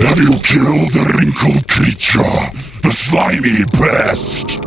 Have you killed the wrinkled creature, the slimy pest?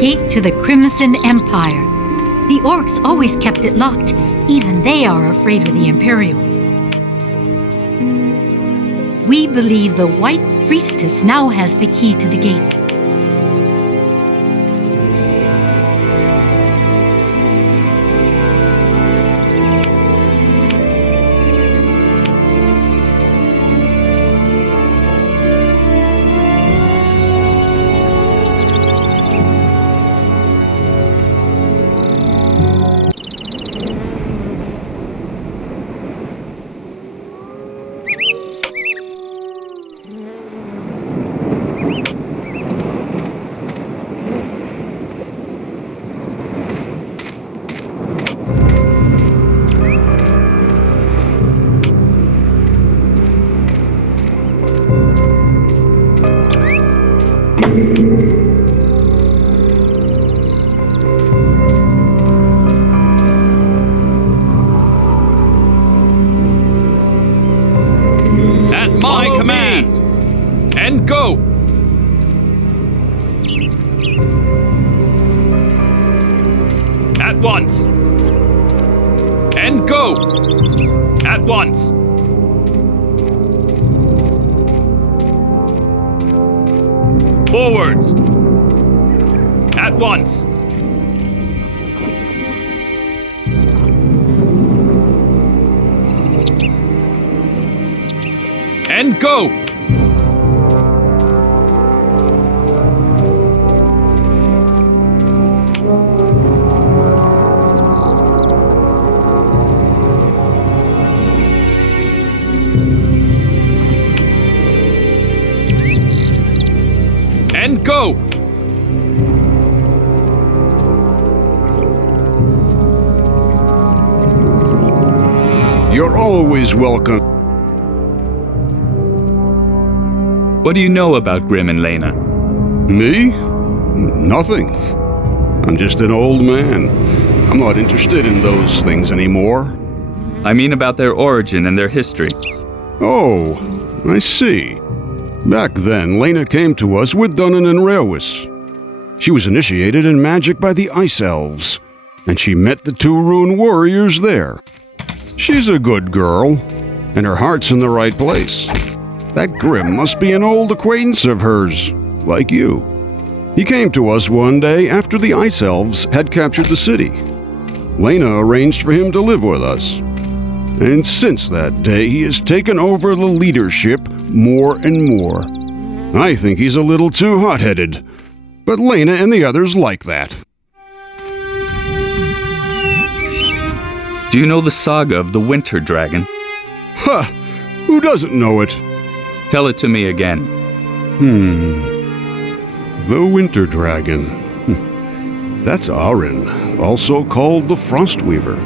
Gate to the Crimson Empire. The orcs always kept it locked. Even they are afraid of the Imperials. We believe the White Priestess now has the key to the gate. And go! At once! And go! At once! Forwards! At once! And go! and go! You're always welcome. What do you know about Grim and Lena? Me? Nothing. I'm just an old man. I'm not interested in those things anymore. I mean about their origin and their history. Oh, I see. Back then, Lena came to us with Dunan and Rewis. She was initiated in magic by the Ice Elves, and she met the two rune warriors there. She's a good girl, and her heart's in the right place. That Grim must be an old acquaintance of hers, like you. He came to us one day after the Ice Elves had captured the city. Lena arranged for him to live with us. And since that day, he has taken over the leadership more and more. I think he's a little too hot-headed, but Lena and the others like that. Do you know the saga of the Winter Dragon? Ha! Who doesn't know it? Tell it to me again. The Winter Dragon. That's Arin, also called the Frostweaver.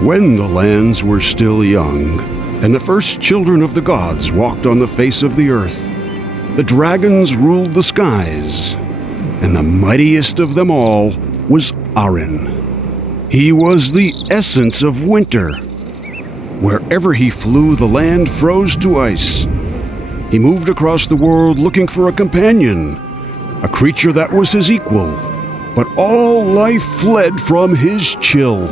When the lands were still young, and the first children of the gods walked on the face of the earth, the dragons ruled the skies, and the mightiest of them all was Arin. He was the essence of winter. Wherever he flew, the land froze to ice. He moved across the world looking for a companion, a creature that was his equal, but all life fled from his chill.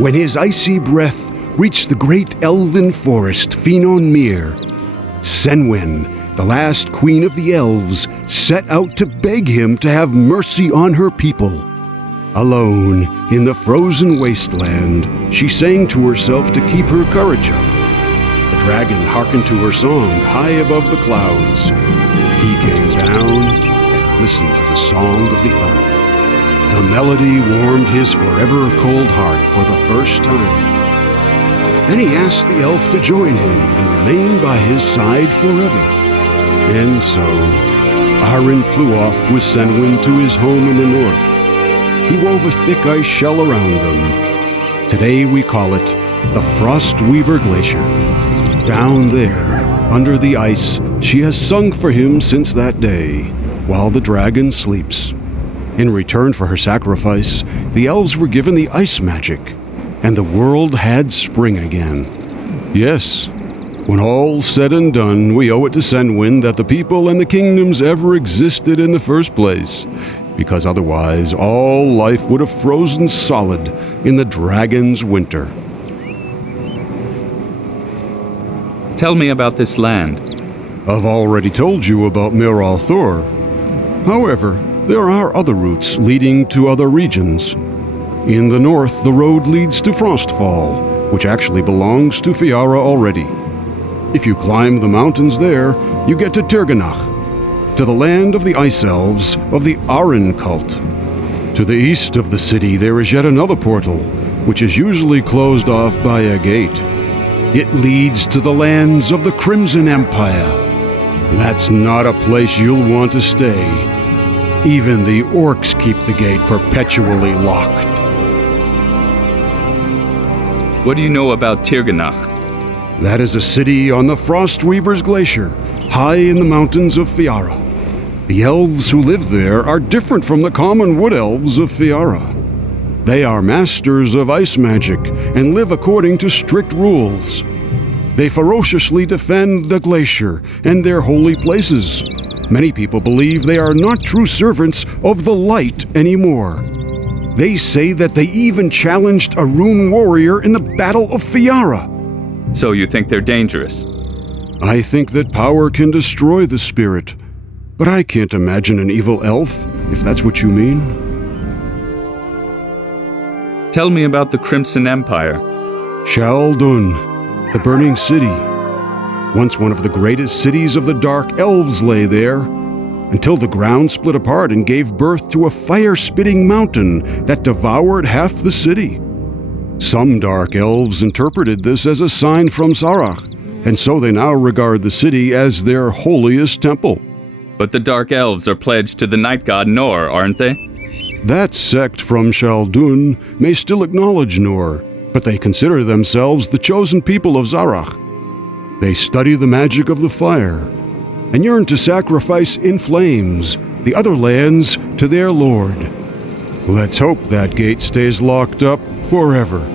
When his icy breath reached the great elven forest Finon Mir, Senwen, the last queen of the elves, set out to beg him to have mercy on her people. Alone in the frozen wasteland, she sang to herself to keep her courage up. The dragon hearkened to her song high above the clouds. He came down and listened to the song of the elf. The melody warmed his forever cold heart for the first time. Then he asked the elf to join him and remain by his side forever. And so, Arin flew off with Senwen to his home in the north. He wove a thick ice shell around them. Today we call it the Frostweaver Glacier. Down there, under the ice, she has sung for him since that day, while the dragon sleeps. In return for her sacrifice, the elves were given the ice magic, and the world had spring again. Yes, when all's said and done, we owe it to Senwen that the people and the kingdoms ever existed in the first place, because otherwise all life would have frozen solid in the dragon's winter. Tell me about this land. I've already told you about Mirraw Thur. However, there are other routes leading to other regions. In the north, the road leads to Frostfall, which actually belongs to Fiara already. If you climb the mountains there, you get to Tirganach, to the land of the Ice Elves of the Arin cult. To the east of the city there is yet another portal, which is usually closed off by a gate. It leads to the lands of the Crimson Empire. That's not a place you'll want to stay. Even the orcs keep the gate perpetually locked. What do you know about Tirganach? That is a city on the Frostweaver's Glacier, high in the mountains of Fiara. The elves who live there are different from the common wood elves of Fiara. They are masters of ice magic and live according to strict rules. They ferociously defend the glacier and their holy places. Many people believe they are not true servants of the light anymore. They say that they even challenged a rune warrior in the Battle of Fiara. So you think they're dangerous? I think that power can destroy the spirit, but I can't imagine an evil elf, if that's what you mean. Tell me about the Crimson Empire. Shaldun, the Burning City. Once one of the greatest cities of the Dark Elves lay there, until the ground split apart and gave birth to a fire-spitting mountain that devoured half the city. Some Dark Elves interpreted this as a sign from Sarach, and so they now regard the city as their holiest temple. But the Dark Elves are pledged to the night god Nor, aren't they? That sect from Shaldun may still acknowledge Nor, but they consider themselves the chosen people of Zarach. They study the magic of the fire, and yearn to sacrifice in flames the other lands to their lord. Let's hope that gate stays locked up forever.